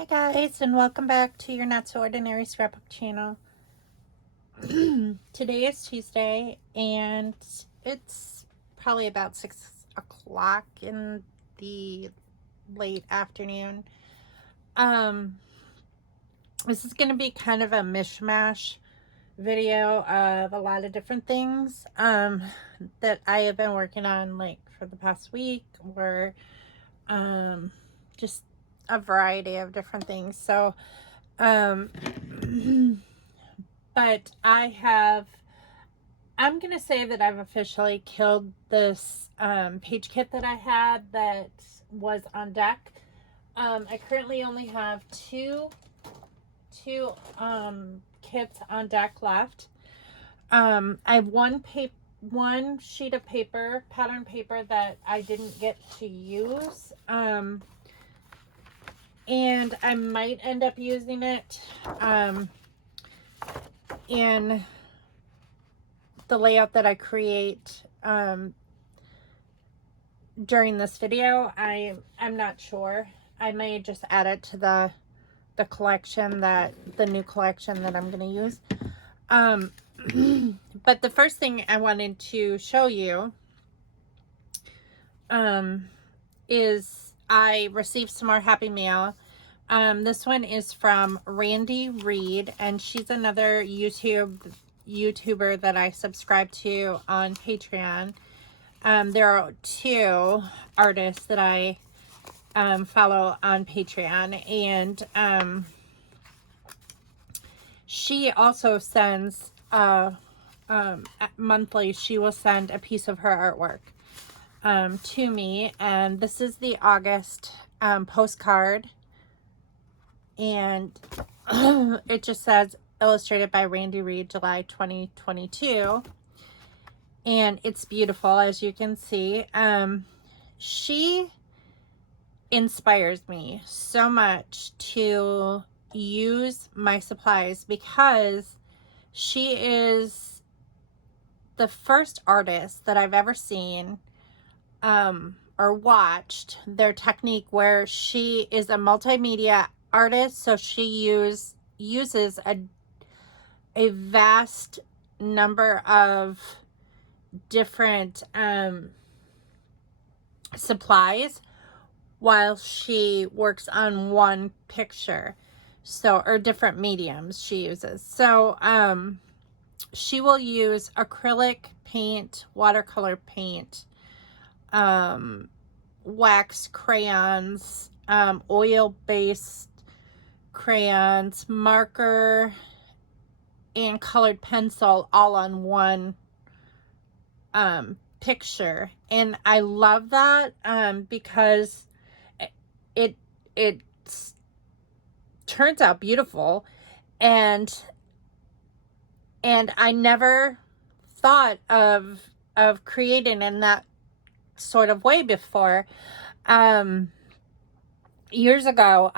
Hi guys, and welcome back to your Not So Ordinary Scrapbook channel. Today is Tuesday, and it's probably about 6 o'clock in the late afternoon. This is going to be kind of a mishmash video of a lot of different things that I have been working on like for the past week, or just a variety of different things. So but I'm gonna say that I've officially killed this page kit that I had that was on deck. I currently only have two kits on deck left. I have one sheet of paper, pattern paper, that I didn't get to use, and I might end up using it in the layout that I create during this video. I'm not sure. I may just add it to the collection, the new collection that I'm going to use. But the first thing I wanted to show you is I received some more Happy Mail. This one is from Randy Reed, and she's another YouTuber that I subscribe to on Patreon. There are two artists that I follow on Patreon, and she also sends monthly. She will send a piece of her artwork to me, and this is the August postcard, and it just says illustrated by Randy Reed, July 2022, and it's beautiful, as you can see. She inspires me so much to use my supplies because she is the first artist that I've ever seen or watched their technique, where she is a multimedia artist. So she uses a vast number of different supplies while she works on one picture, so, or different mediums she uses. So she will use acrylic paint, watercolor paint, wax crayons, oil-based crayons, marker, and colored pencil, all on one picture. And I love that because it turns out beautiful, and I never thought of creating in that sort of way before. Years ago,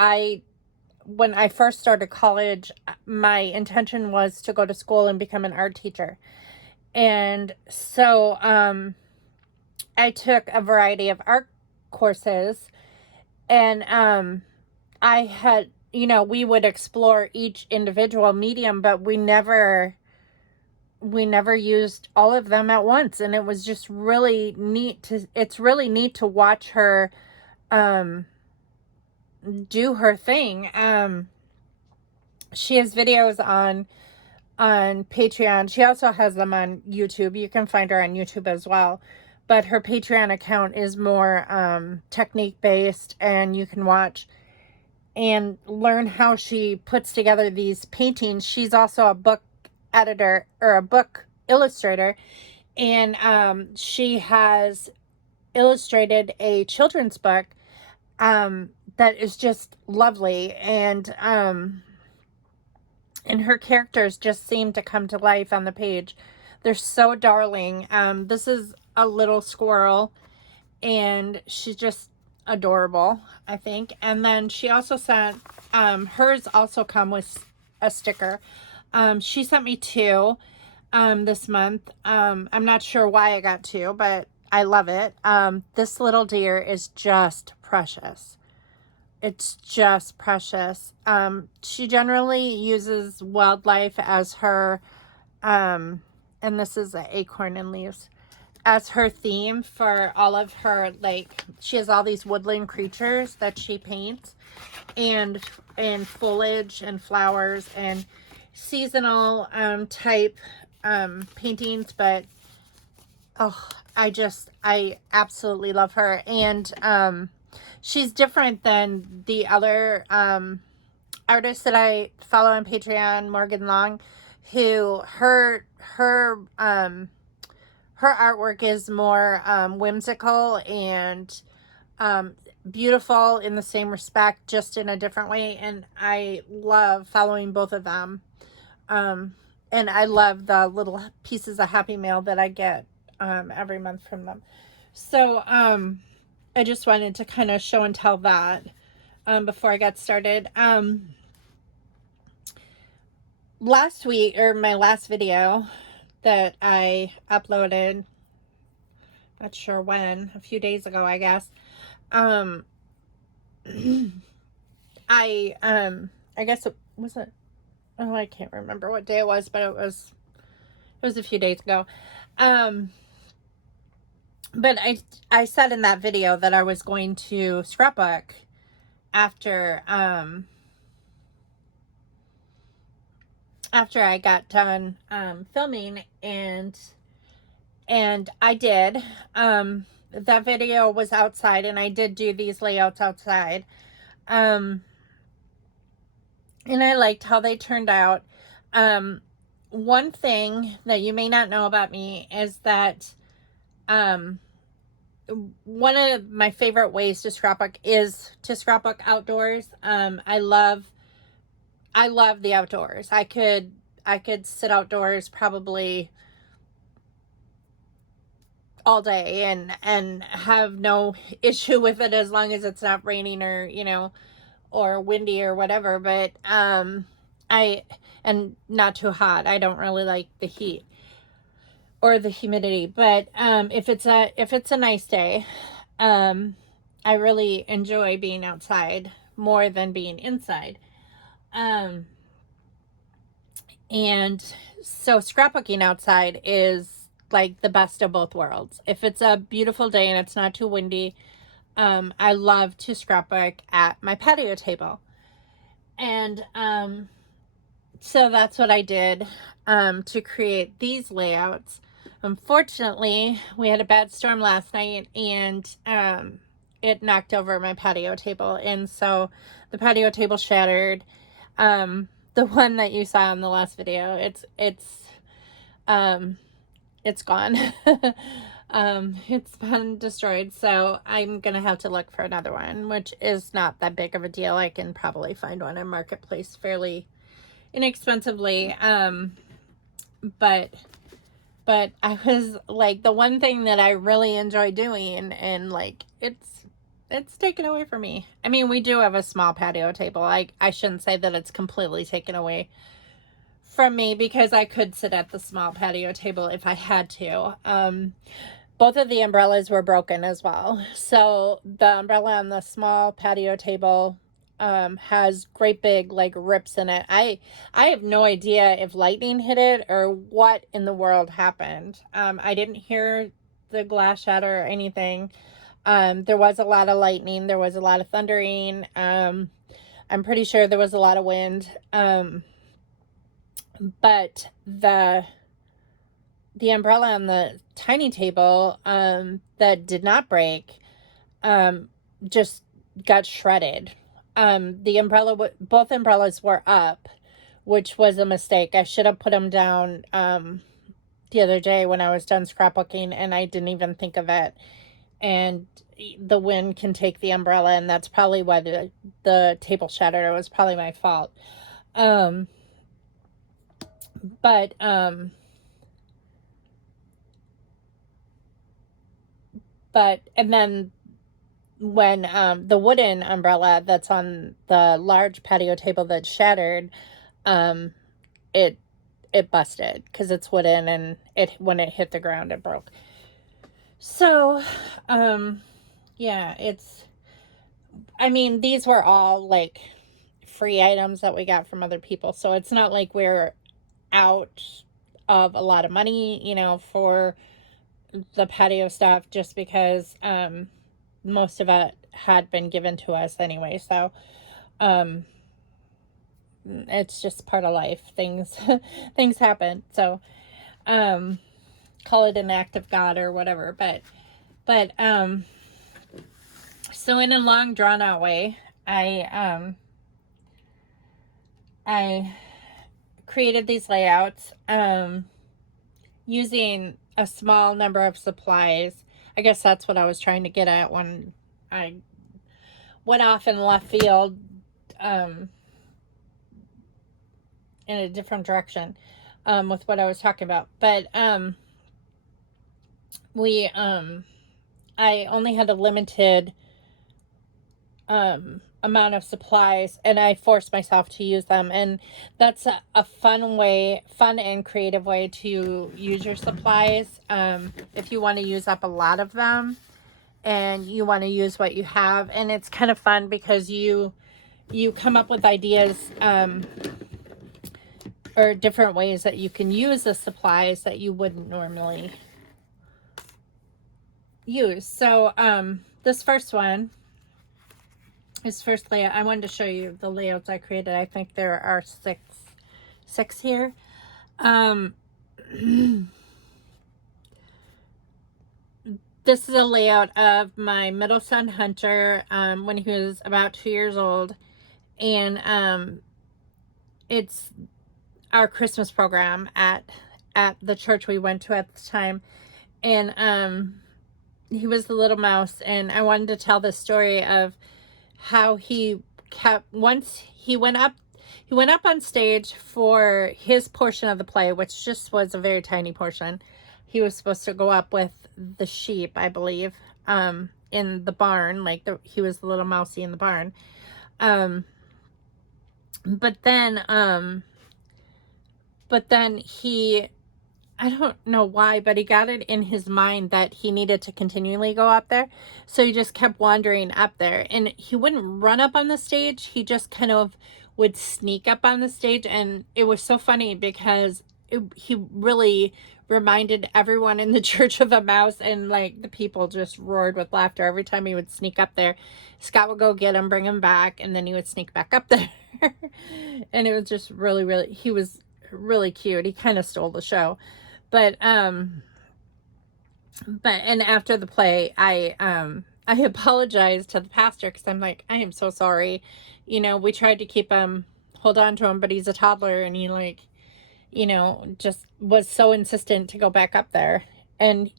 when I first started college, my intention was to go to school and become an art teacher. And so I took a variety of art courses, and I had, we would explore each individual medium, but we never used all of them at once. And it was just really neat it's really neat to watch her do her thing. She has videos on Patreon. She also has them on YouTube. You can find her on YouTube as well, but her Patreon account is more technique based, and you can watch and learn how she puts together these paintings. She's also a book editor, or a book illustrator, and she has illustrated a children's book that is just lovely, and her characters just seem to come to life on the page. They're so darling. This is a little squirrel, and she's just adorable, I think. And then she also sent hers also come with a sticker. She sent me two this month. I'm not sure why I got two, but I love it. This little deer is just precious. it's just precious. She generally uses wildlife as her, and this is an acorn and leaves, as her theme for all of her, like, she has all these woodland creatures that she paints, and foliage and flowers and seasonal type paintings. But oh, I absolutely love her. And she's different than the other artists that I follow on Patreon, Morgan Long, who her artwork is more whimsical and beautiful in the same respect, just in a different way. And I love following both of them. And I love the little pieces of Happy Mail that I get every month from them. So I just wanted to kind of show and tell that before I got started. Last week, or my last video that I uploaded, not sure when, a few days ago, I guess. I guess it was it. Oh, I can't remember what day it was, but it was a few days ago. But I said in that video that I was going to scrapbook after I got done filming, and I did. That video was outside, and I did do these layouts outside. And I liked how they turned out. One thing that you may not know about me is that one of my favorite ways to scrapbook is to scrapbook outdoors. I love the outdoors. I could sit outdoors probably all day and have no issue with it, as long as it's not raining or, you know, or windy or whatever. But and not too hot. I don't really like the heat or the humidity. But if it's a nice day, I really enjoy being outside more than being inside. And so scrapbooking outside is like the best of both worlds. If it's a beautiful day and it's not too windy, I love to scrapbook at my patio table. And so that's what I did to create these layouts. Unfortunately, we had a bad storm last night, and it knocked over my patio table, and so the patio table shattered. The one that you saw in the last video, it's gone. It's been destroyed, so I'm gonna have to look for another one, which is not that big of a deal. I can probably find one on Marketplace fairly inexpensively. But I was like, the one thing that I really enjoy doing, and like it's taken away from me. I mean, we do have a small patio table. I shouldn't say that it's completely taken away from me, because I could sit at the small patio table if I had to. Both of the umbrellas were broken as well. So the umbrella on the small patio table has great big like rips in it. I have no idea if lightning hit it or what in the world happened. I didn't hear the glass shatter or anything. There was a lot of lightning. There was a lot of thundering. I'm pretty sure there was a lot of wind. But the umbrella on the tiny table that did not break just got shredded. Both umbrellas were up, which was a mistake. I should have put them down the other day when I was done scrapbooking, and I didn't even think of it. And the wind can take the umbrella, and that's probably why the table shattered. It was probably my fault. But and then when the wooden umbrella that's on the large patio table that shattered, it busted because it's wooden, and when it hit the ground, it broke. So yeah, I mean, these were all like free items that we got from other people. So it's not like we're out of a lot of money, you know, for the patio stuff, just because most of it had been given to us anyway. So it's just part of life. Things things happen. So call it an act of God or whatever. But so in a long drawn out way, I created these layouts using a small number of supplies. I guess that's what I was trying to get at when I went off in left field in a different direction with what I was talking about. But I only had a limited amount of supplies, and I forced myself to use them. And that's a fun and creative way to use your supplies. If you want to use up a lot of them and you want to use what you have, and it's kind of fun because you come up with ideas or different ways that you can use the supplies that you wouldn't normally use. So this first one, this first layout, I wanted to show you the layouts I created. I think there are six here. This is a layout of my middle son Hunter when he was about 2 years old, and it's our Christmas program at the church we went to at the time. And he was the little mouse, and I wanted to tell the story of how he kept, once he went up on stage for his portion of the play, which just was a very tiny portion. He was supposed to go up with the sheep, I believe, in the barn, like he was the little mousey in the barn. But then he, I don't know why, but he got it in his mind that he needed to continually go up there. So he just kept wandering up there, and he wouldn't run up on the stage. He just kind of would sneak up on the stage. And it was so funny because he really reminded everyone in the church of a mouse, and like the people just roared with laughter every time he would sneak up there. Scott would go get him, bring him back, and then he would sneak back up there. And it was just really, he was really cute. He kind of stole the show. But and after the play, I apologized to the pastor, because I'm like, I am so sorry. You know, we tried to keep him, hold on to him, but he's a toddler, and he, like, you know, just was so insistent to go back up there. And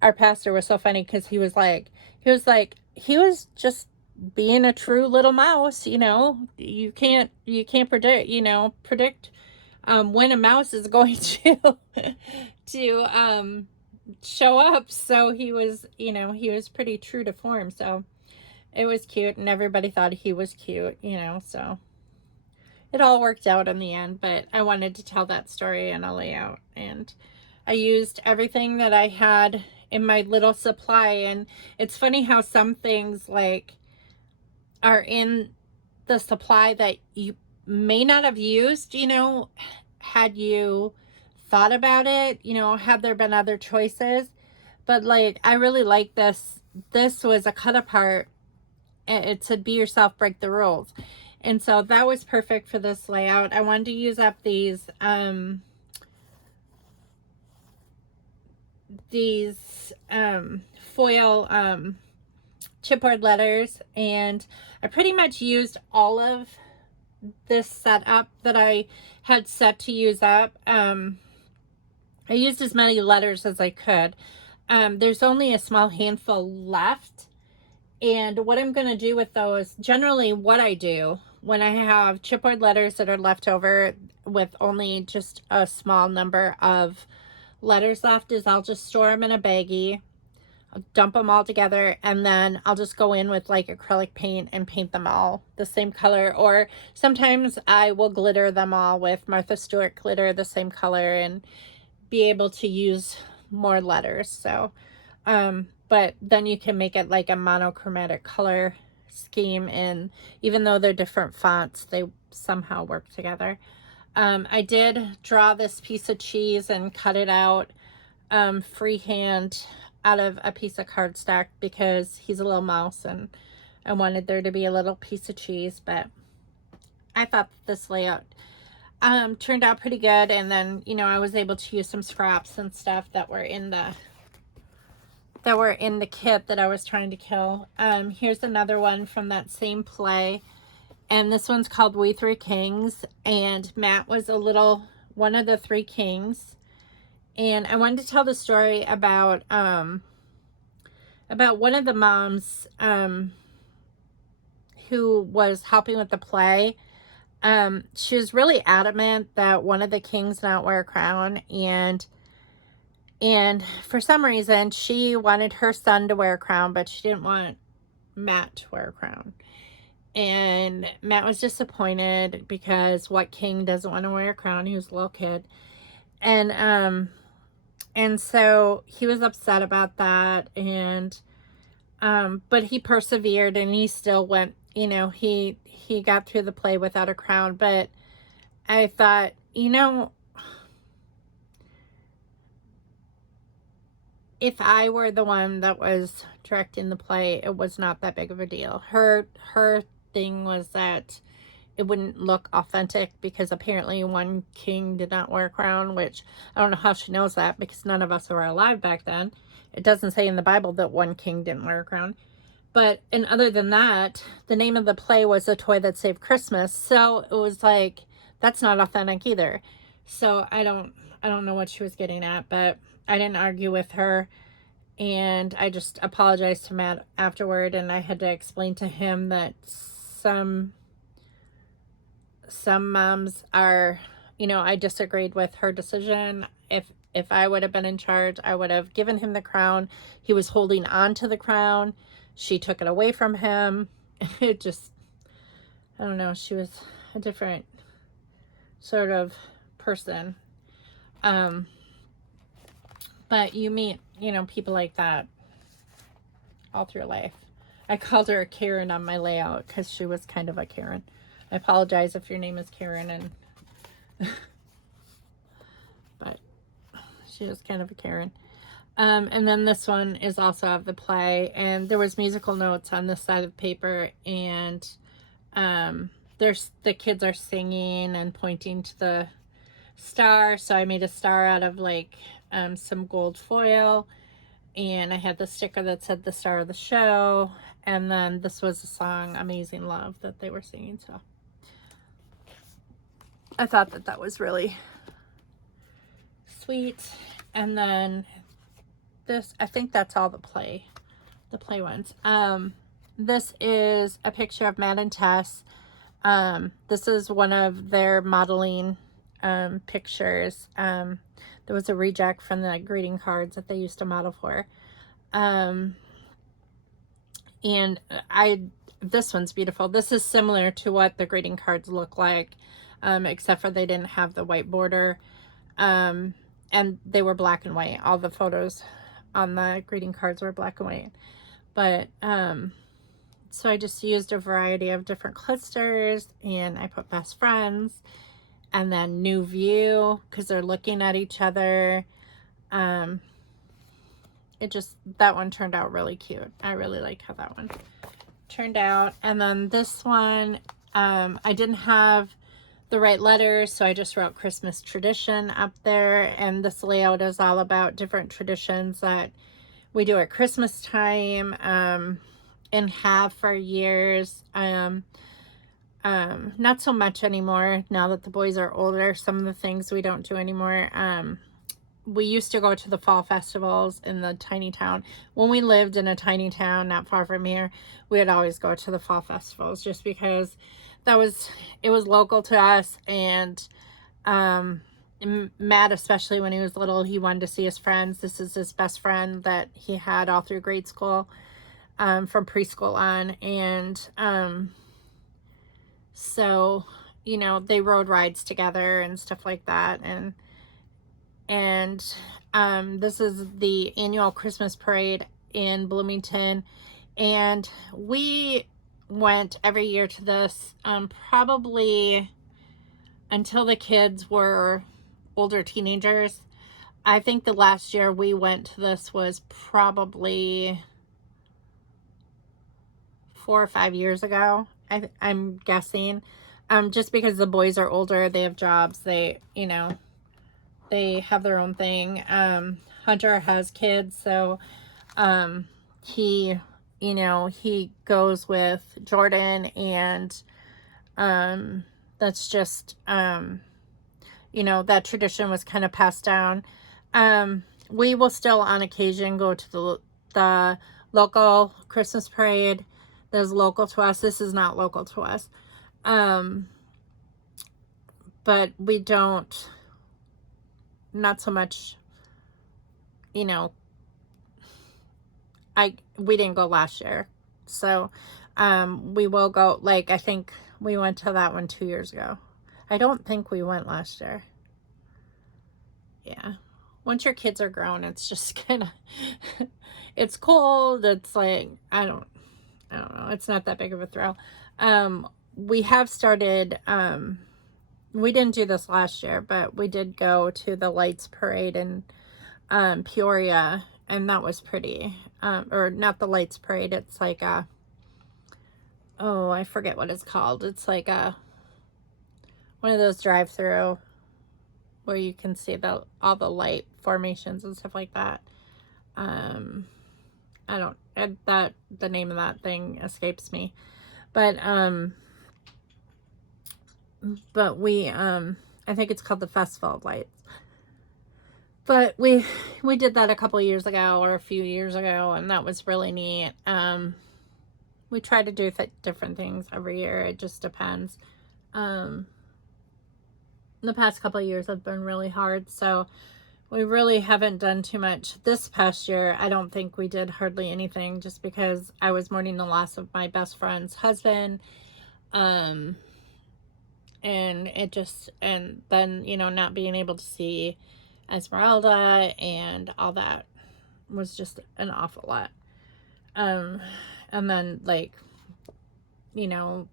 our pastor was so funny, because he was just being a true little mouse. You know, you can't predict when a mouse is going to show up. So he was pretty true to form. So it was cute, and everybody thought he was cute, you know, so it all worked out in the end. But I wanted to tell that story in a layout, and I used everything that I had in my little supply. And it's funny how some things like are in the supply that you may not have used, you know, had you thought about it, you know, had there been other choices. But like, I really like this. This was a cut apart. It said, be yourself, break the rules. And so that was perfect for this layout. I wanted to use up these foil chipboard letters, and I pretty much used all of this setup that I had set to use up. I used as many letters as I could. There's only a small handful left, and what I'm going to do with those, generally what I do when I have chipboard letters that are left over with only just a small number of letters left, is I'll just store them in a baggie, dump them all together, and then I'll just go in with like acrylic paint and paint them all the same color. Or sometimes I will glitter them all with Martha Stewart glitter the same color, and be able to use more letters. So but then you can make it like a monochromatic color scheme, and even though they're different fonts, they somehow work together. I did draw this piece of cheese and cut it out freehand out of a piece of cardstock because he's a little mouse and I wanted there to be a little piece of cheese, but I thought this layout turned out pretty good. And then, you know, I was able to use some scraps and stuff that were in the kit that I was trying to kill. Here's another one from that same play, and this one's called We Three Kings, and Matt was one of the three kings. And I wanted to tell the story about one of the moms who was helping with the play. She was really adamant that one of the kings not wear a crown, and for some reason she wanted her son to wear a crown, but she didn't want Matt to wear a crown. And Matt was disappointed because what king doesn't want to wear a crown? He was a little kid. And so he was upset about that, and but he persevered and he still went, you know, he got through the play without a crown. But I thought, you know, if I were the one that was directing the play, it was not that big of a deal. Her thing was that it wouldn't look authentic because apparently one king did not wear a crown, which I don't know how she knows that because none of us were alive back then. It doesn't say in the Bible that one king didn't wear a crown. But, and other than that, the name of the play was A Toy That Saved Christmas. So it was like, that's not authentic either. So I don't know what she was getting at, but I didn't argue with her. And I just apologized to Matt afterward. And I had to explain to him that some moms are, you know, I disagreed with her decision. If I would have been in charge, I would have given him the crown. He was holding on to the crown. She took it away from him. It just, I don't know, she was a different sort of person. But you meet, you know, people like that all through life. I called her a Karen on my layout because she was kind of a Karen. I apologize if your name is Karen, and but she was kind of a Karen. And then this one is also of the play, and there was musical notes on this side of the paper, and the kids are singing and pointing to the star. So I made a star out of like some gold foil, and I had the sticker that said the star of the show. And then this was the song Amazing Love that they were singing. So I thought that was really sweet. And then this, I think that's all the play ones. This is a picture of Matt and Tess. This is one of their modeling pictures. There was a reject from the greeting cards that they used to model for. And this one's beautiful. This is similar to what the greeting cards look like, except for they didn't have the white border. And they were black and white. All the photos on the greeting cards were black and white. But, so I just used a variety of different clusters, and I put best friends, and then new view, because they're looking at each other. That one turned out really cute. I really like how that one turned out. And then this one, I didn't have the right letters, so I just wrote Christmas tradition up there. And this layout is all about different traditions that we do at Christmas time, and have for years. Not so much anymore now that the boys are older. Some of the things we don't do anymore. We used to go to the fall festivals in the tiny town. When we lived in a tiny town not far from here, we would always go to the fall festivals just because it was local to us. And Matt, especially when he was little, he wanted to see his friends. This is his best friend that he had all through grade school, from preschool on. And so, you know, they rode rides together and stuff like that. And this is the annual Christmas parade in Bloomington, and we went every year to this, probably until the kids were older teenagers. I think the last year we went to this was probably 4 or 5 years ago. I'm guessing. Just because the boys are older, they have jobs, they, you know, they have their own thing. Hunter has kids, so he, you know, he goes with Jordan, and that's just, you know, that tradition was kind of passed down. We will still on occasion go to the local Christmas parade that is local to us. This is not local to us. But we don't, not so much, you know, we didn't go last year. So, we will go, like, I think we went to that one 2 years ago. I don't think we went last year. Yeah. Once your kids are grown, it's just kind of, it's cold. It's like, I don't know. It's not that big of a thrill. We have started, we didn't do this last year, but we did go to the lights parade in Peoria, and that was pretty, or not the lights parade. It's like a, oh, I forget what it's called. It's like one of those drive-through where you can see all the light formations and stuff like that. I don't, the name of that thing escapes me, but we, I think it's called the Festival of Lights. But we did that a couple years ago, or a few years ago, and that was really neat. We try to do different things every year. It just depends. The past couple of years have been really hard, so we really haven't done too much. This past year, I don't think we did hardly anything, just because I was mourning the loss of my best friend's husband. And then, you know, not being able to see Esmeralda and all that was just an awful lot. And then, like, you know,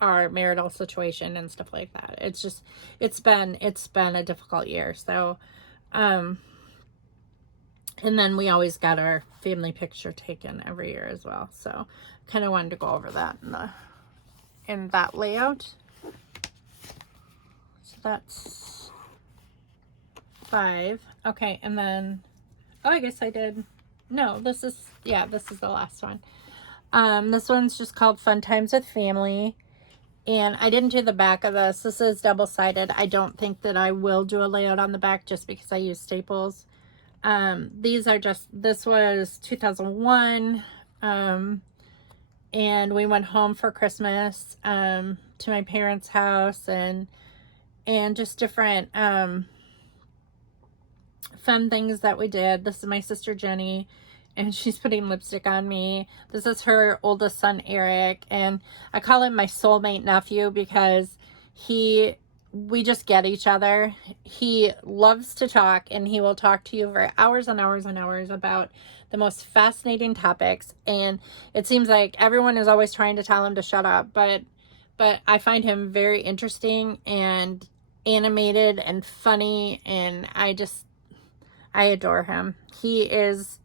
our marital situation and stuff like that. It's just, it's been a difficult year. So, and then we always got our family picture taken every year as well. So kind of wanted to go over that in that layout. So that's 5. Okay. And then, oh, I guess I did. No, this is the last one. This one's just called Fun Times with Family. And I didn't do the back of this. This is double-sided. I don't think that I will do a layout on the back just because I use staples. These are just, this was 2001. And we went home for Christmas, to my parents' house, and just different, fun things that we did. This is my sister Jenny, and she's putting lipstick on me. This is her oldest son, Eric, and I call him my soulmate nephew because we just get each other. He loves to talk, and he will talk to you for hours and hours and hours about the most fascinating topics, and it seems like everyone is always trying to tell him to shut up, but I find him very interesting and animated and funny, and I adore him. He is,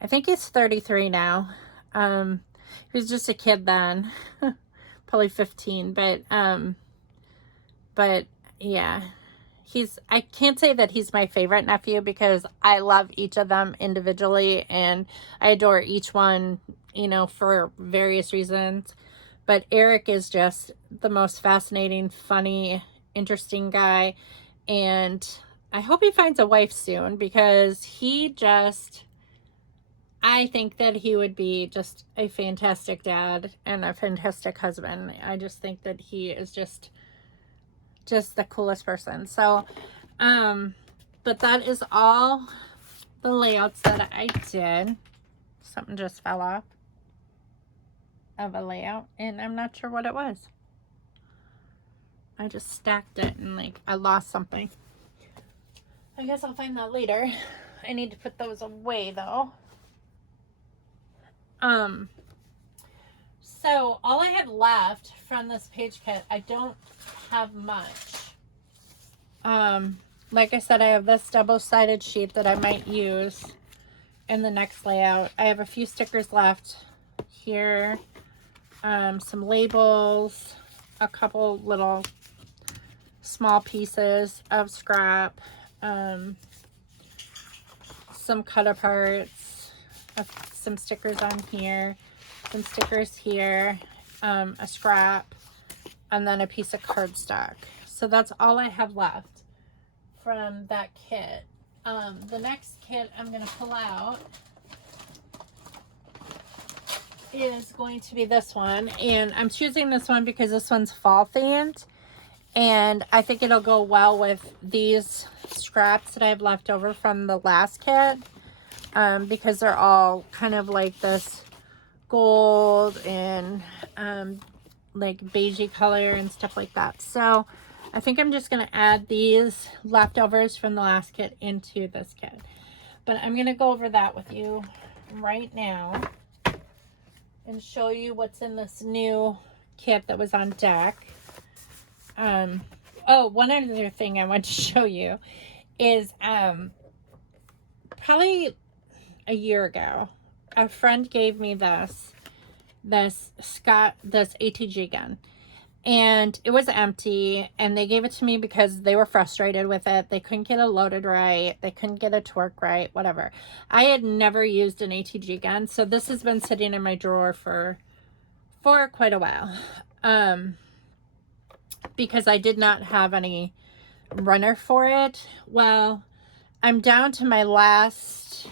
I think he's 33 now. He was just a kid then, probably 15, but yeah, I can't say that he's my favorite nephew because I love each of them individually and I adore each one, you know, for various reasons. But Eric is just the most fascinating, funny, interesting guy, and I hope he finds a wife soon because I think that he would be just a fantastic dad and a fantastic husband. I just think that he is just the coolest person. So, but that is all the layouts that I did. Something just fell off of a layout, and I'm not sure what it was. I just stacked it and like I lost something. I guess I'll find that later. I need to put those away though. So all I have left from this page kit, I don't have much. Like I said, I have this double-sided sheet that I might use in the next layout. I have a few stickers left here, some labels, a couple little small pieces of scrap, some cut aparts, some stickers on here, some stickers here, a scrap, and then a piece of cardstock. So that's all I have left from that kit. The next kit I'm going to pull out is going to be this one, and I'm choosing this one because this one's fall themed, and I think it'll go well with these scraps that I have left over from the last kit, because they're all kind of like this gold and like beigey color and stuff like that. So I think I'm just going to add these leftovers from the last kit into this kit, but I'm going to go over that with you right now and show you what's in this new kit that was on deck. Oh, one other thing I want to show you is probably a year ago, a friend gave me this ATG gun, and it was empty, and they gave it to me because they were frustrated with it. They couldn't get it loaded right, they couldn't get it to work right, whatever. I had never used an ATG gun, so this has been sitting in my drawer for quite a while, because I did not have any runner for it. Well, I'm down to my last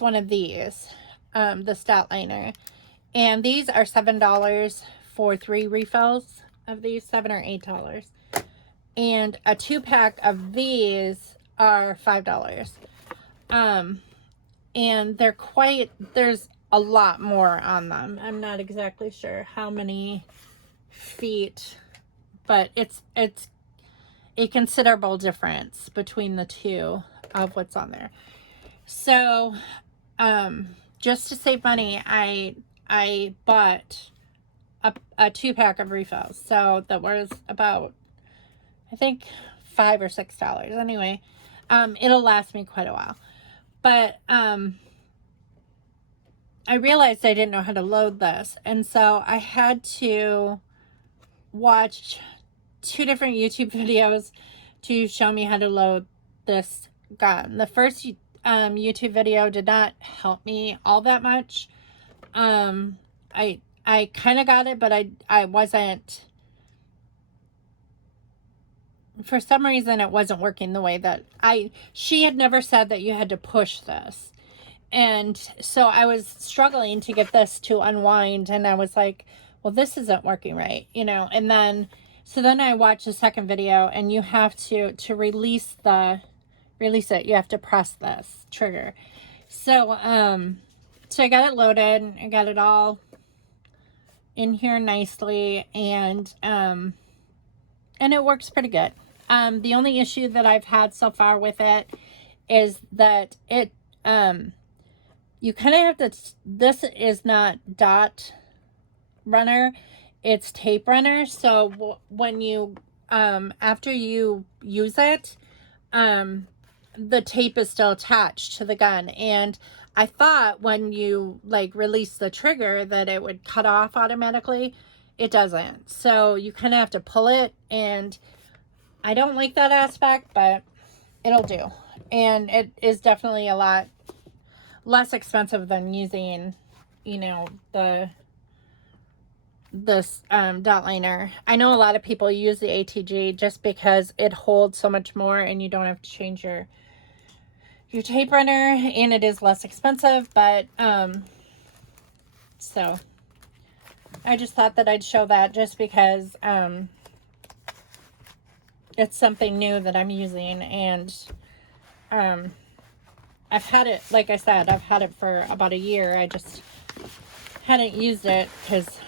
one of these, the stat liner, and these are $7 for 3 refills of these, $7 or $8, and a 2-pack of these are $5. And they're there's a lot more on them. I'm not exactly sure how many feet, but it's a considerable difference between the two of what's on there. So just to save money, I bought a 2-pack of refills, so that was about, I think, $5 or $6. Anyway, it'll last me quite a while. But I realized I didn't know how to load this, and so I had to watch 2 different YouTube videos to show me how to load this gun. The first YouTube video did not help me all that much. I kind of got it, but I wasn't, for some reason it wasn't working the way that she had never said that you had to push this. And so I was struggling to get this to unwind, and I was like, well, this isn't working right, you know. And then, so then I watched the second video, and you have to release it, you have to press this trigger. So, so I got it loaded, I got it all in here nicely, and it works pretty good. The only issue that I've had so far with it is that it, you kind of have to, this is not dot runner, it's tape runner. So when you, after you use it, the tape is still attached to the gun. And I thought when you like release the trigger that it would cut off automatically. It doesn't. So you kind of have to pull it, and I don't like that aspect, but it'll do. And it is definitely a lot less expensive than using, you know, this dot liner. I know a lot of people use the ATG just because it holds so much more, and you don't have to change your tape runner, and it is less expensive. But so I just thought that I'd show that just because it's something new that I'm using, and I've had it, like I said, I've had it for about a year. I just hadn't used it because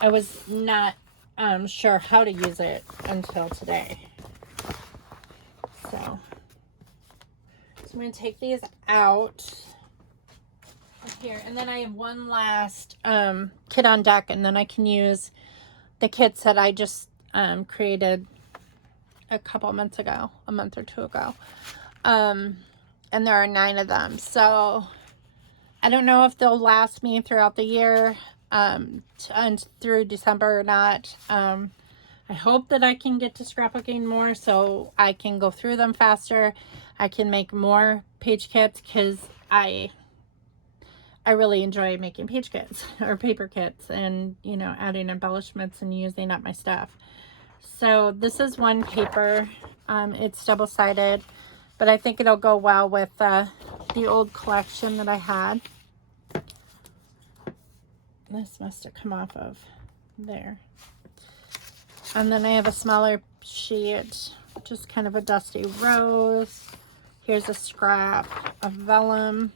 I was not sure how to use it until today. So I'm going to take these out. here. And then I have one last kit on deck, and then I can use the kits that I just created a couple months ago, a month or two ago. And there are 9 of them. So I don't know if they'll last me throughout the year and through December or not. I hope that I can get to scrapbooking more so I can go through them faster. I can make more page kits because I really enjoy making page kits or paper kits and, you know, adding embellishments and using up my stuff. So this is one paper. It's double-sided, but I think it'll go well with the old collection that I had. This must have come off of there. And then I have a smaller sheet, just kind of a dusty rose. Here's a scrap of vellum.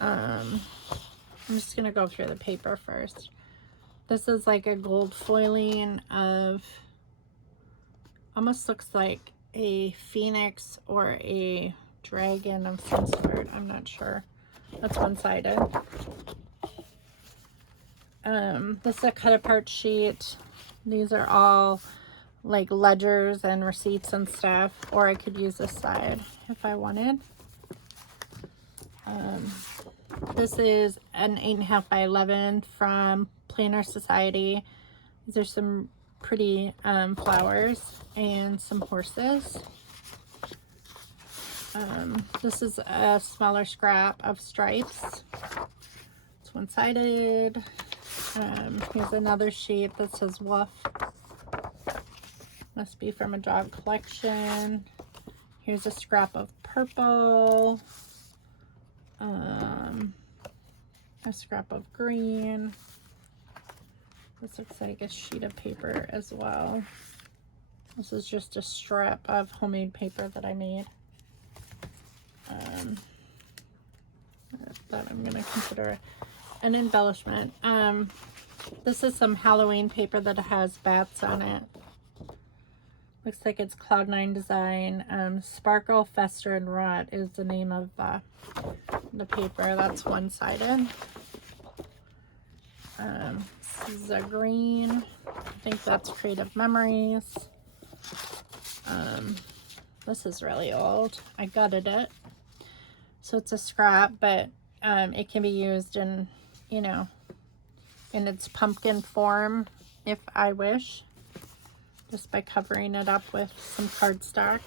I'm just going to go through the paper first. This is like a gold foiling of, almost looks like a phoenix or a dragon of some sort. I'm not sure. That's one-sided. This is a cut apart sheet. These are all like ledgers and receipts and stuff, or I could use this side if I wanted. This is an 8.5 by 11 from Planner Society. These are some pretty flowers and some horses. This is a smaller scrap of stripes. It's one-sided. Here's another sheet that says woof. Must be from a dog collection. Here's a scrap of purple. A scrap of green. This looks like a sheet of paper as well. This is just a strip of homemade paper that I made. That I'm going to consider an embellishment. This is some Halloween paper that has bats on it. Looks like it's Cloud9 design. Sparkle, Fester, and Rot is the name of the paper. That's one-sided. This is a green. I think that's Creative Memories. This is really old. I gutted it. So it's a scrap, but it can be used in, you know, in its pumpkin form if I wish, just by covering it up with some cardstock.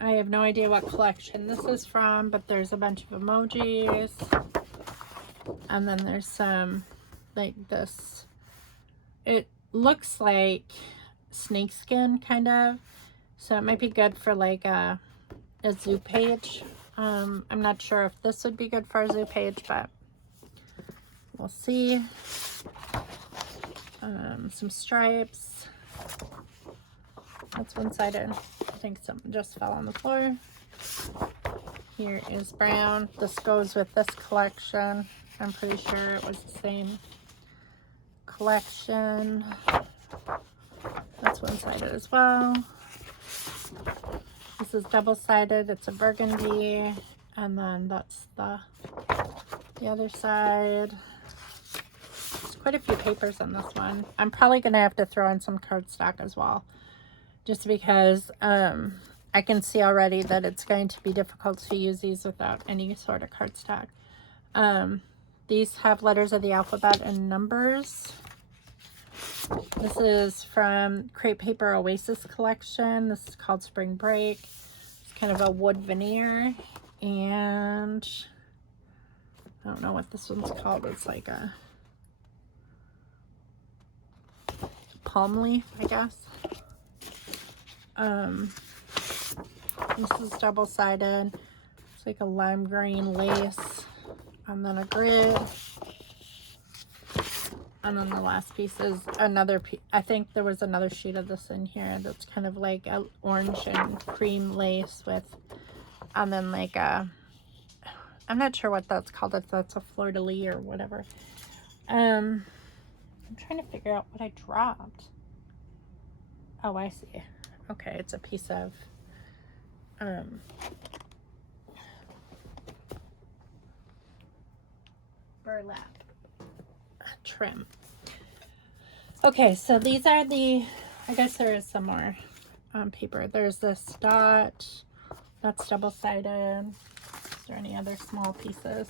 I have no idea what collection this is from, but there's a bunch of emojis, and then there's some like this. It looks like snakeskin kind of, so it might be good for like a zoo page. I'm not sure if this would be good for a zoo page, but we'll see. Some stripes. That's one-sided. I think something just fell on the floor. Here is brown. This goes with this collection. I'm pretty sure it was the same collection. That's one-sided as well. This is double-sided. It's a burgundy, and then that's the other side. There's quite a few papers on this one. I'm probably going to have to throw in some cardstock as well, just because I can see already that it's going to be difficult to use these without any sort of cardstock. These have letters of the alphabet and numbers. This is from Crepe Paper Oasis collection. This is called Spring Break. It's kind of a wood veneer, and I don't know what this one's called. It's like a palm leaf, I guess. This is double-sided. It's like a lime green lace, and then a grid. And then the last piece is another piece. I think there was another sheet of this in here that's kind of like a orange and cream lace with, and then like a, I'm not sure what that's called, if that's a fleur-de-lis or whatever. I'm trying to figure out what I dropped. Oh, I see. Okay, it's a piece of burlap trim. Okay, so these are the, I guess there is some more paper. There's this dot, that's double-sided. Is there any other small pieces?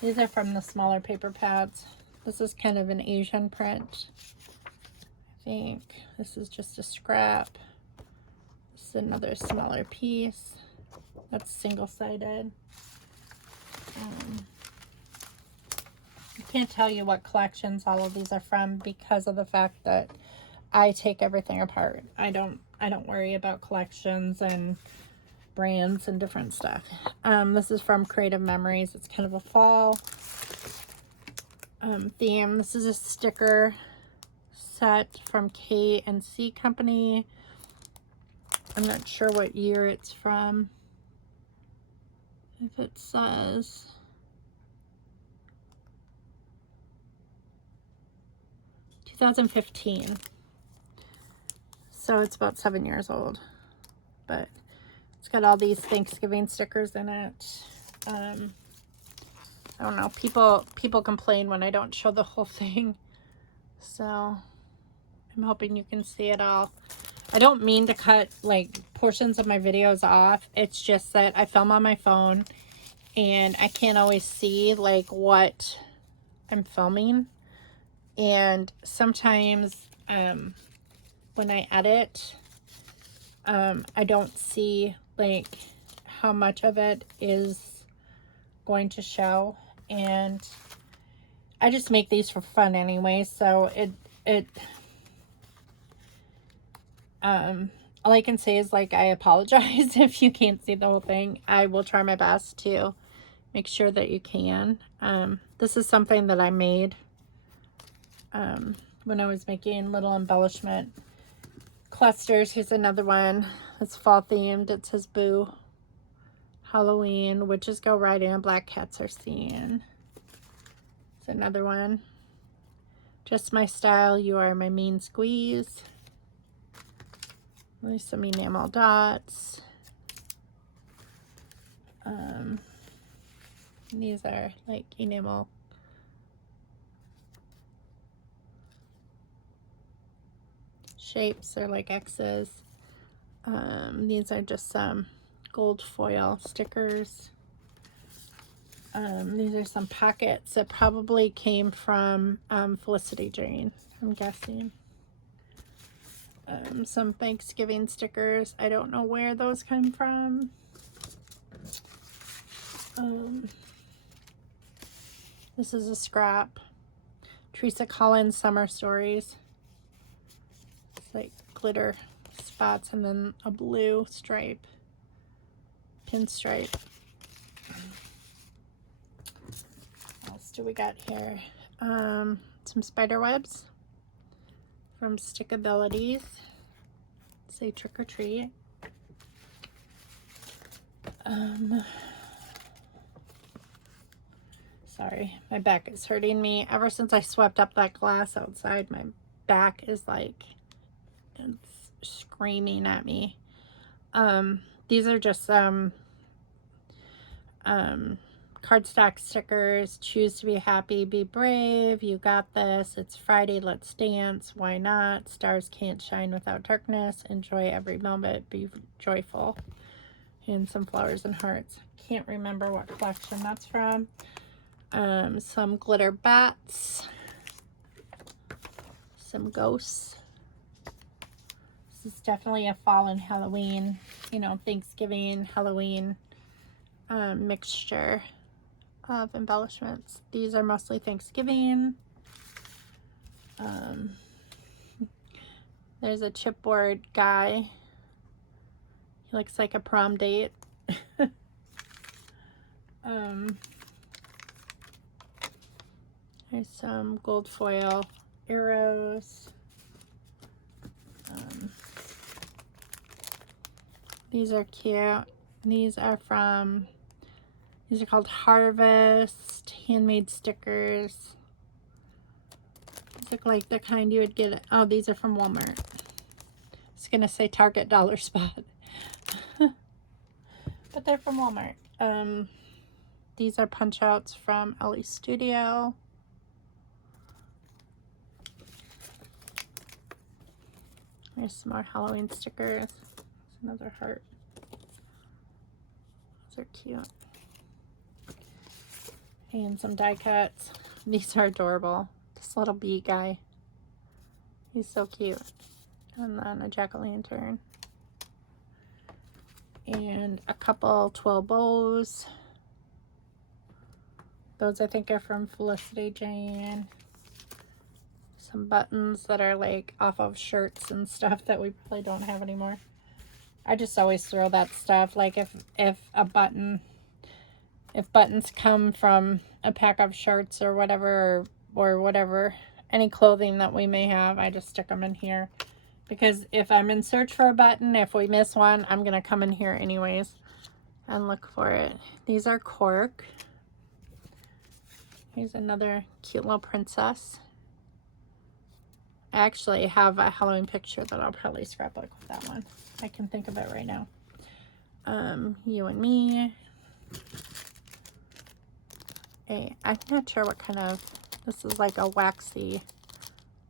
These are from the smaller paper pads. This is kind of an Asian print. I think this is just a scrap. This is another smaller piece. That's single-sided. I can't tell you what collections all of these are from because of the fact that I take everything apart. I don't worry about collections and brands and different stuff. This is from Creative Memories. It's kind of a fall theme. This is a sticker set from K&C Company. I'm not sure what year it's from. If it says 2015, so it's about 7 years old, but it's got all these Thanksgiving stickers in it. I don't know, people complain when I don't show the whole thing, so I'm hoping you can see it all. I don't mean to cut like portions of my videos off. It's just that I film on my phone and I can't always see like what I'm filming. And sometimes when I edit, I don't see like how much of it is going to show. And I just make these for fun anyway. So all I can say is like, I apologize if you can't see the whole thing. I will try my best to make sure that you can. This is something that I made when I was making little embellishment clusters. Here's another one that's fall themed. It says Boo Halloween, witches go riding, black cats are seen. It's another one. Just my style, you are my mean squeeze. There's some enamel dots. These are like enamel shapes, or like X's. These are just some gold foil stickers. These are some pockets that probably came from Felicity Jane, I'm guessing. Some Thanksgiving stickers. I don't know where those come from. This is a scrap. Teresa Collins Summer Stories. It's like glitter spots and then a blue stripe, pinstripe. What else do we got here? Some spider webs from Stickabilities. Say trick or treat. Sorry, my back is hurting me. Ever since I swept up that glass outside, my back is like, it's screaming at me. These are just some cardstock stickers. Choose to be happy, be brave, you got this, it's Friday, let's dance, why not, stars can't shine without darkness, enjoy every moment, be joyful. And some flowers and hearts. Can't remember what collection that's from. Some glitter bats, some ghosts. This is definitely a fall and Halloween, you know, Thanksgiving, Halloween mixture of embellishments. These are mostly Thanksgiving. There's a chipboard guy. He looks like a prom date. There's some gold foil arrows. These are cute. These are called Harvest handmade stickers. These look like the kind you would get. Oh, these are from Walmart. I was gonna say Target Dollar Spot. But they're from Walmart. These are punch outs from Ellie's Studio. There's some more Halloween stickers. There's another heart. Those are cute. And some die cuts. These are adorable. This little bee guy. He's so cute. And then a jack-o'-lantern. And a couple twill bows. Those I think are from Felicity Jane. Some buttons that are like off of shirts and stuff that we probably don't have anymore. I just always throw that stuff. Like if buttons come from a pack of shirts or whatever, or whatever, any clothing that we may have, I just stick them in here. Because if I'm in search for a button, if we miss one, I'm going to come in here anyways and look for it. These are cork. Here's another cute little princess. I actually have a Halloween picture that I'll probably scrapbook with that one. I can think of it right now. You and me. I'm not sure what kind of, this is like a waxy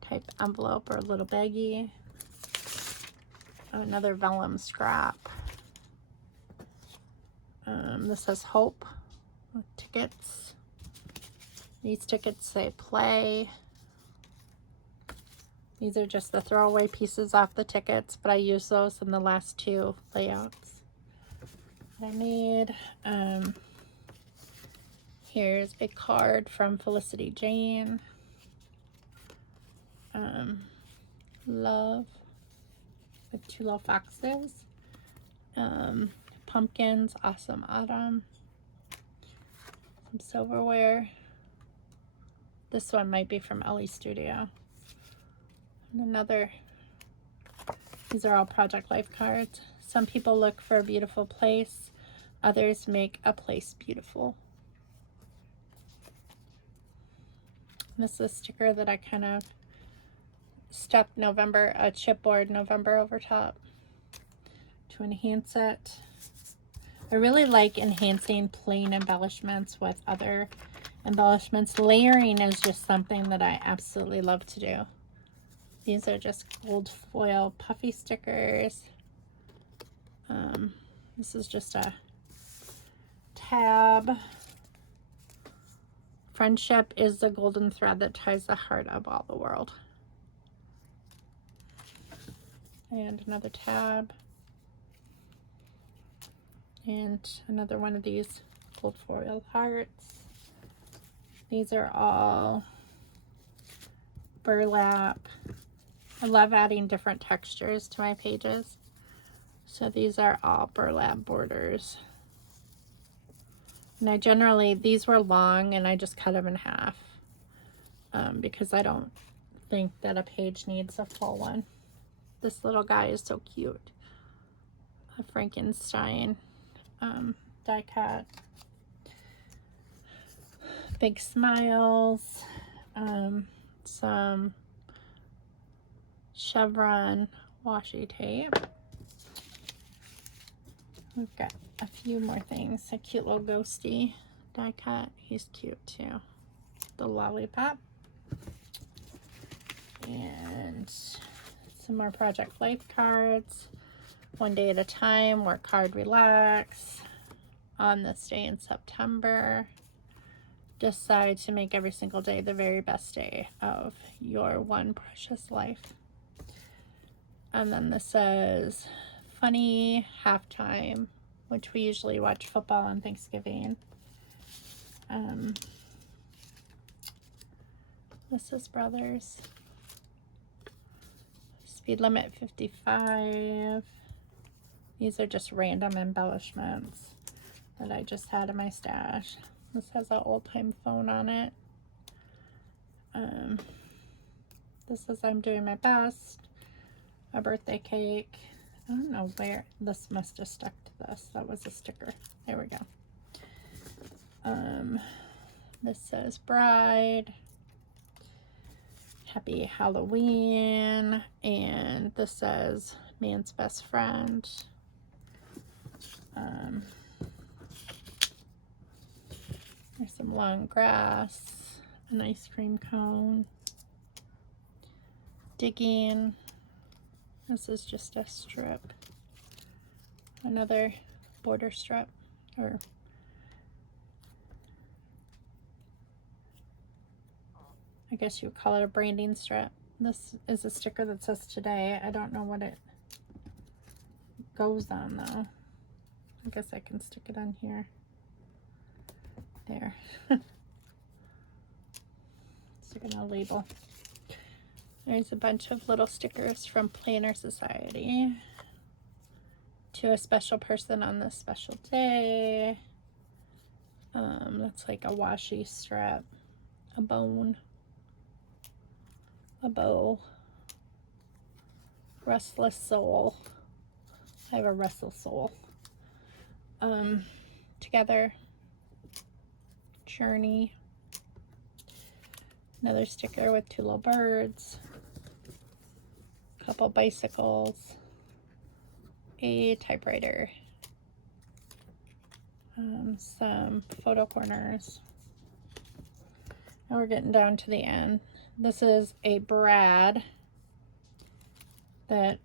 type envelope or a little baggie. Another vellum scrap. This says Hope with tickets. These tickets say play. These are just the throwaway pieces off the tickets, but I use those in the last two layouts that I made. Here's a card from Felicity Jane. Love with two little foxes. Pumpkins, Awesome Autumn. Some silverware. This one might be from Ellie's Studio. And another, these are all Project Life cards. Some people look for a beautiful place. Others make a place beautiful. This is a sticker that I kind of stuck November, a chipboard November over top to enhance it. I really like enhancing plain embellishments with other embellishments. Layering is just something that I absolutely love to do. These are just gold foil Puffy stickers. This is just a tab. Friendship is the golden thread that ties the heart of all the world. And another tab. And another one of these gold foil hearts. These are all burlap. I love adding different textures to my pages. So these are all burlap borders. And I generally, these were long and I just cut them in half because I don't think that a page needs a full one. This little guy is so cute. A Frankenstein die cut. Big smiles. Some chevron washi tape. We've got a few more things. A cute little ghosty die cut. He's cute too. The lollipop. And some more Project Life cards. One day at a time, work hard, relax. On this day in September, decide to make every single day the very best day of your one precious life. And then this says funny halftime, which we usually watch football on Thanksgiving. This is Brothers. Speed limit 55. These are just random embellishments that I just had in my stash. This has an old-time phone on it. This says I'm doing my best. A birthday cake. I don't know where, this must have stuck to this. That was a sticker. There we go. This says bride. Happy Halloween. And this says man's best friend. some long grass, an ice cream cone, digging. This is just a strip, another border strip, or I guess you would call it a branding strip. This is a sticker that says today. I don't know what it goes on though. I guess I can stick it on here. There. Stick it on a label. There's a bunch of little stickers from Planner Society. To a special person on this special day. That's like a washi strip, a bone, a bow, restless soul. I have a restless soul. Together, journey, another sticker with 2 little birds, a couple bicycles, a typewriter, some photo corners. Now we're getting down to the end. This is a brad that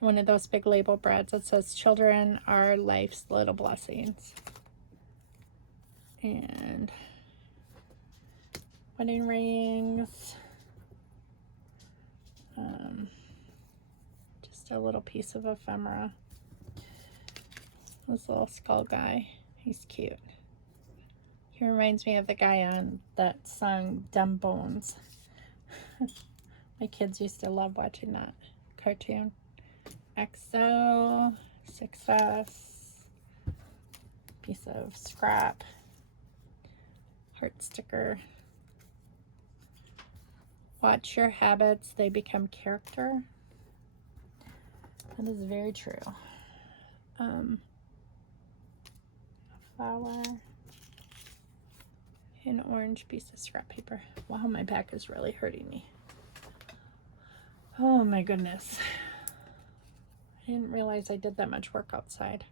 one of those big label brads that says children are life's little blessings. And wedding rings. Just a little piece of ephemera. This little skull guy, he's cute. He reminds me of the guy on that song Dumb Bones. My kids used to love watching that cartoon. XO, success, piece of scrap, heart sticker. Watch your habits, they become character. That is very true. A flower, an orange piece of scrap paper. Wow, my back is really hurting me. Oh my goodness. I didn't realize I did that much work outside.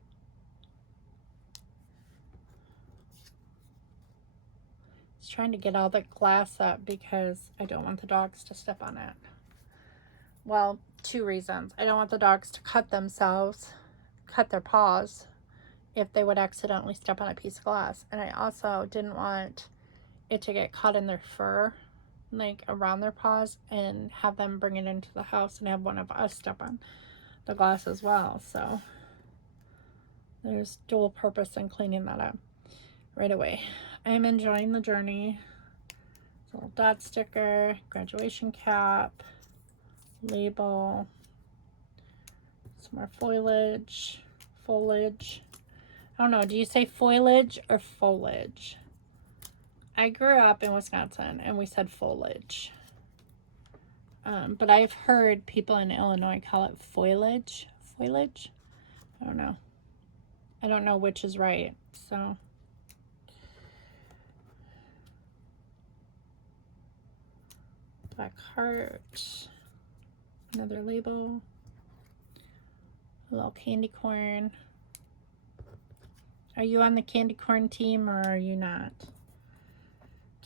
I was trying to get all the glass up because I don't want the dogs to step on it. Well, 2 reasons. I don't want the dogs to cut themselves, cut their paws if they would accidentally step on a piece of glass. And I also didn't want it to get caught in their fur, like around their paws, and have them bring it into the house and have one of us step on the glass as well. So there's dual purpose in cleaning that up right away. I'm enjoying the journey. A little dot sticker, graduation cap, label, some more foliage. I don't know, do you say foliage or foliage? I grew up in Wisconsin and we said foliage. But I've heard people in Illinois call it foliage. Foliage? I don't know. I don't know which is right, so. Black heart. Another label. A little candy corn. Are you on the candy corn team or are you not?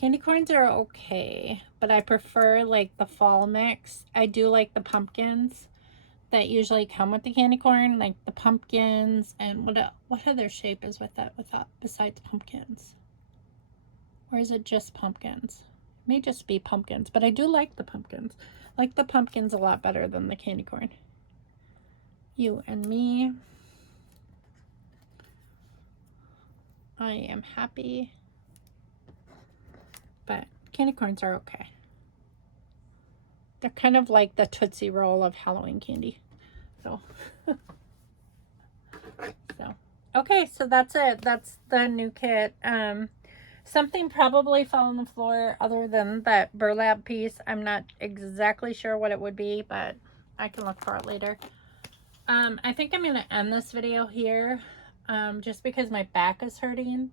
Candy corns are okay, but I prefer like the fall mix. I do like the pumpkins that usually come with the candy corn, like the pumpkins, and what other shape is with that besides pumpkins? Or is it just pumpkins? It may just be pumpkins, but I do like the pumpkins. I like the pumpkins a lot better than the candy corn. You and me. I am happy. But candy corns are okay. They're kind of like the Tootsie Roll of Halloween candy. So, okay, so that's it. That's the new kit. Something probably fell on the floor other than that burlap piece. I'm not exactly sure what it would be, but I can look for it later. I think I'm going to end this video here, just because my back is hurting.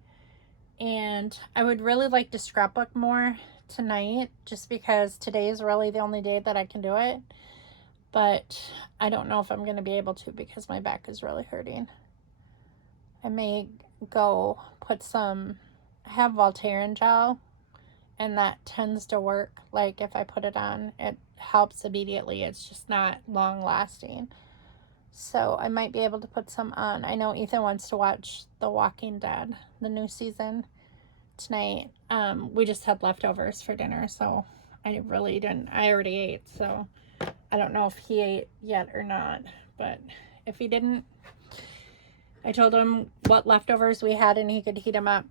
And I would really like to scrapbook more tonight, just because today is really the only day that I can do it. But I don't know if I'm going to be able to because my back is really hurting. I may go put some have Voltaren gel, and that tends to work. Like, if I put it on, it helps immediately. It's just not long lasting. So I might be able to put some on. I know Ethan wants to watch The Walking Dead, the new season, tonight. We just had leftovers for dinner, so I really didn't. I already ate, so I don't know if he ate yet or not. But if he didn't, I told him what leftovers we had and he could heat them up.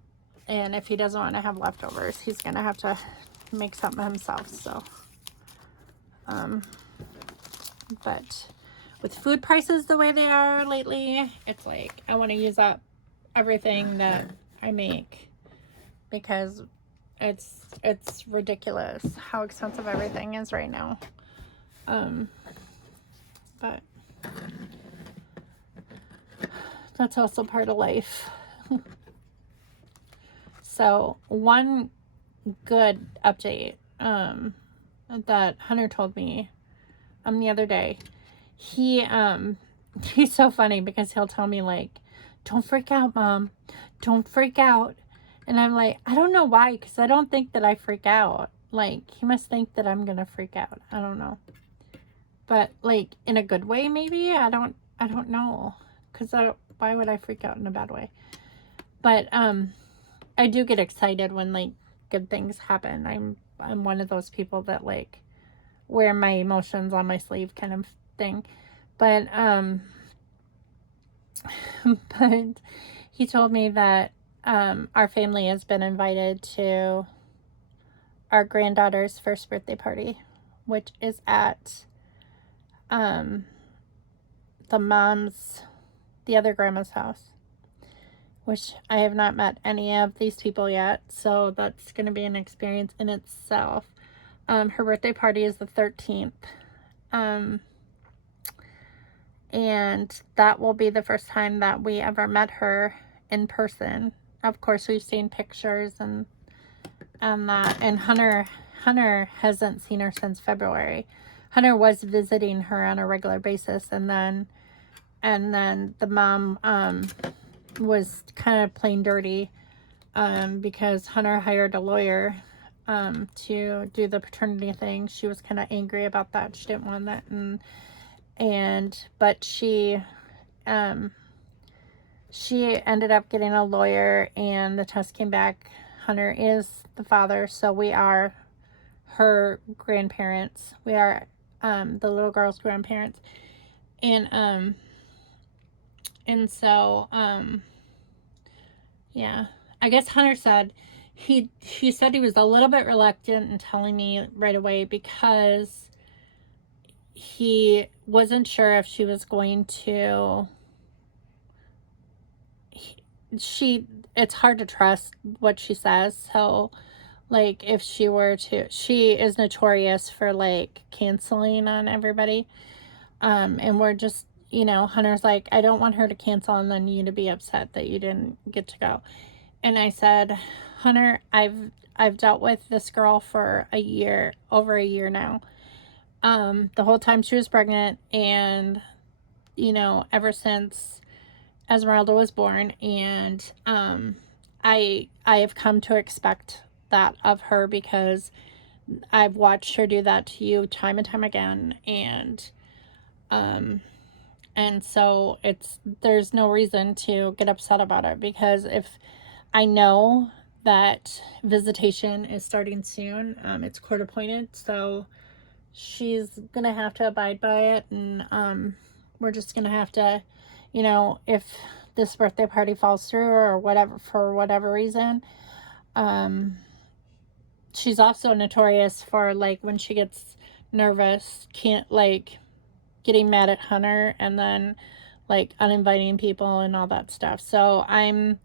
And if he doesn't want to have leftovers, he's going to have to make something himself. So, but with food prices the way they are lately, it's like I want to use up everything that I make, because it's ridiculous how expensive everything is right now. But that's also part of life. So one good update that Hunter told me the other day, he's so funny because he'll tell me, like, don't freak out, Mom, don't freak out. And I'm like, I don't know why, because I don't think that I freak out. Like, he must think that I'm gonna freak out. I don't know, but like in a good way, maybe. I don't know, because why would I freak out in a bad way? But I do get excited when like good things happen. I'm one of those people that like wear my emotions on my sleeve kind of thing. But but he told me that our family has been invited to our granddaughter's first birthday party, which is at the other grandma's house, which I have not met any of these people yet, so that's going to be an experience in itself. Her birthday party is the 13th, and that will be the first time that we ever met her in person. Of course, we've seen pictures and that, and Hunter hasn't seen her since February. Hunter was visiting her on a regular basis, and then the mom was kind of playing dirty because Hunter hired a lawyer to do the paternity thing. She was kind of angry about that. She didn't want that, but she ended up getting a lawyer, and the test came back. Hunter is the father, so we are her grandparents. We are the little girl's grandparents, and so yeah, I guess Hunter said he said he was a little bit reluctant in telling me right away because he wasn't sure if she was going to. It's hard to trust what she says. So, like, if she were to, she is notorious for like canceling on everybody. And we're just, Hunter's like, I don't want her to cancel and then you to be upset that you didn't get to go. And I said, Hunter, I've dealt with this girl for over a year now. The whole time she was pregnant, and ever since Esmeralda was born, and I have come to expect that of her because I've watched her do that to you time and time again, and so there's no reason to get upset about it, because if I know that visitation is starting soon, it's court appointed, so she's gonna have to abide by it, and we're just gonna have to, if this birthday party falls through or whatever, for whatever reason, she's also notorious for, like, when she gets nervous, can't, like, getting mad at Hunter and then, like, uninviting people and all that stuff. So I'm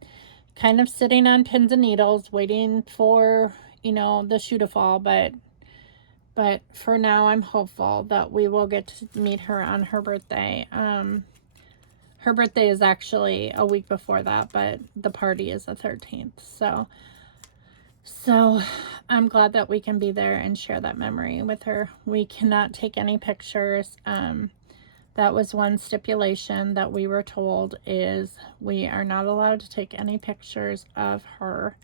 kind of sitting on pins and needles waiting for, the shoe to fall, but for now I'm hopeful that we will get to meet her on her birthday. Her birthday is actually a week before that, but the party is the 13th. So I'm glad that we can be there and share that memory with her. We cannot take any pictures. That was one stipulation that we were told, is we are not allowed to take any pictures of her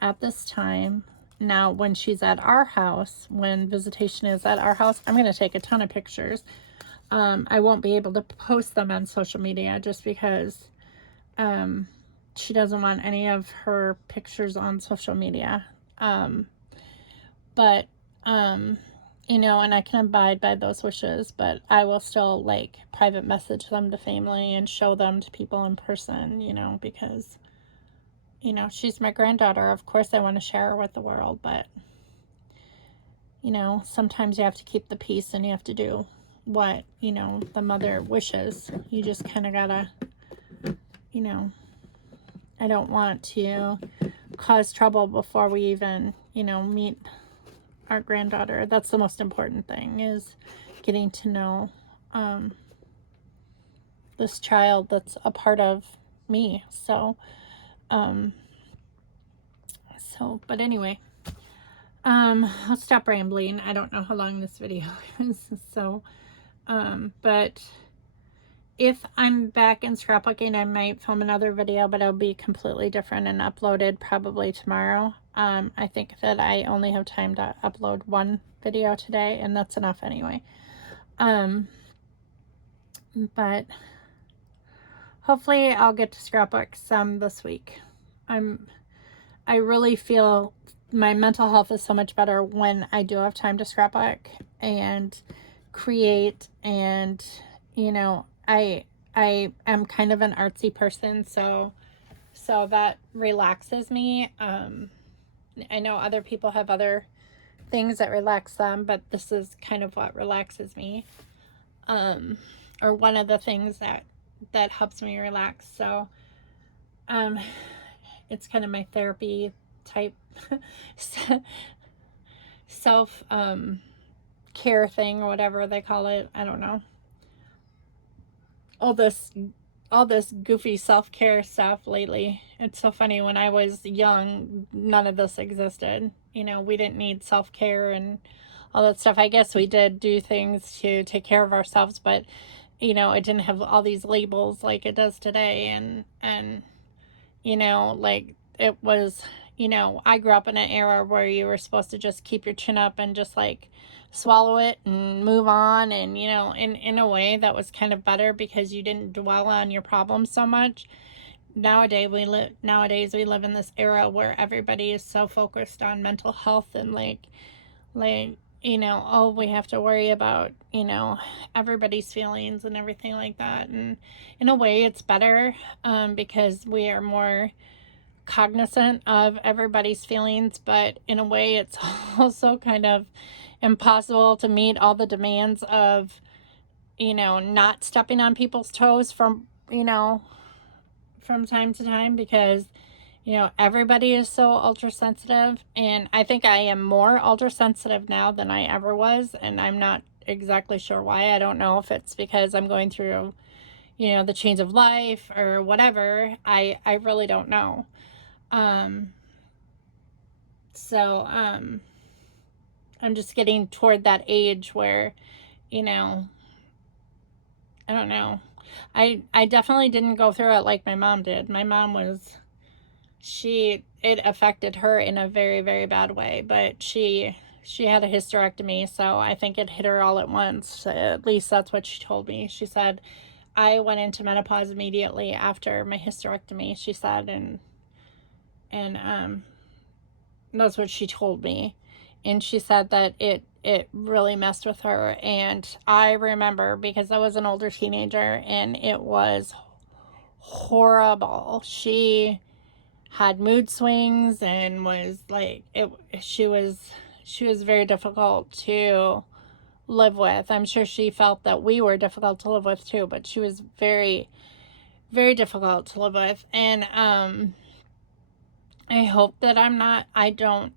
at this time. Now, when she's at our house, when visitation is at our house, I'm going to take a ton of pictures. I won't be able to post them on social media just because she doesn't want any of her pictures on social media. But, you know, and I can abide by those wishes, but I will still, like, private message them to family and show them to people in person, you know, because, you know, she's my granddaughter. Of course I want to share her with the world, but, you know, sometimes you have to keep the peace and you have to do what, you know, the mother wishes. You just kind of gotta, you know, I don't want to cause trouble before we even, you know, meet our granddaughter. That's the most important thing, is getting to know this child that's a part of me. So but anyway, I'll stop rambling. I don't know how long this video is. So but if I'm back in scrapbooking, I might film another video, but it'll be completely different and uploaded probably tomorrow. I think that I only have time to upload one video today, and that's enough anyway. But hopefully I'll get to scrapbook some this week. I really feel my mental health is so much better when I do have time to scrapbook and create, and, you know, I am kind of an artsy person, so that relaxes me. I know other people have other things that relax them, but this is kind of what relaxes me, or one of the things that helps me relax. So it's kind of my therapy type self care thing, or whatever they call it. I don't know. All this goofy self-care stuff lately. It's so funny. When I was young, none of this existed. You know, we didn't need self-care and all that stuff. I guess we did do things to take care of ourselves, but, you know, it didn't have all these labels like it does today. And you know, like, it was, you know, I grew up in an era where you were supposed to just keep your chin up and just, like, swallow it and move on. And, you know, in a way that was kind of better because you didn't dwell on your problems so much. Nowadays we live in this era where everybody is so focused on mental health and like you know, oh, we have to worry about, you know, everybody's feelings and everything like that. And in a way it's better, because we are more cognizant of everybody's feelings, but in a way it's also kind of impossible to meet all the demands of, you know, not stepping on people's toes from, you know, from time to time, because, you know, everybody is so ultra sensitive. And I think I am more ultra sensitive now than I ever was, and I'm not exactly sure why. I don't know if it's because I'm going through, you know, the change of life or whatever. I really don't know. I'm just getting toward that age where, you know, I don't know. I definitely didn't go through it like my mom did. My mom was, it affected her in a very, very bad way, but she had a hysterectomy, so I think it hit her all at once. At least that's what she told me. She said, I went into menopause immediately after my hysterectomy, she said, and that's what she told me. And she said that it really messed with her. And I remember, because I was an older teenager, and it was horrible. She had mood swings and was like, she was very difficult to live with. I'm sure she felt that we were difficult to live with too, but she was very, very difficult to live with. And I hope that I don't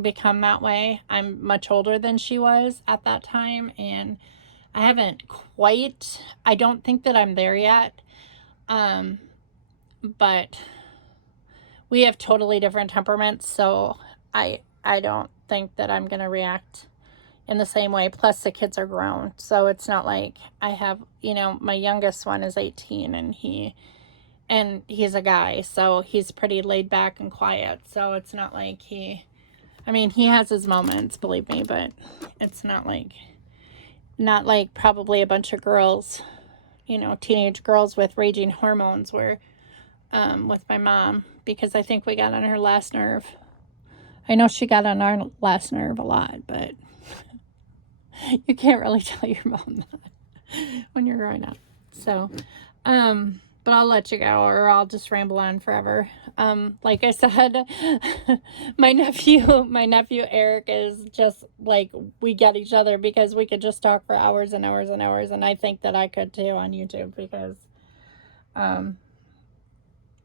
become that way. I'm much older than she was at that time, and I don't think that I'm there yet. But we have totally different temperaments, so I don't think that I'm going to react in the same way. Plus the kids are grown, so it's not like I have, you know, my youngest one is 18, and he and he's a guy, so he's pretty laid back and quiet. So it's not like he has his moments, believe me, but it's not like probably a bunch of girls, teenage girls with raging hormones were with my mom, because I think we got on her last nerve. I know she got on our last nerve a lot, but you can't really tell your mom that when you're growing up. So, but I'll let you go, or I'll just ramble on forever. Like I said, my nephew Eric is just like, we get each other because we could just talk for hours and hours and hours, and I think that I could too on YouTube, because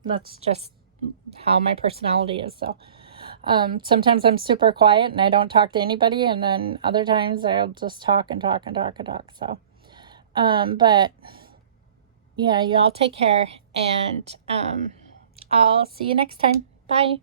that's just how my personality is. So sometimes I'm super quiet and I don't talk to anybody, and then other times I'll just talk and talk and talk and talk. So but yeah, you all take care, and I'll see you next time. Bye.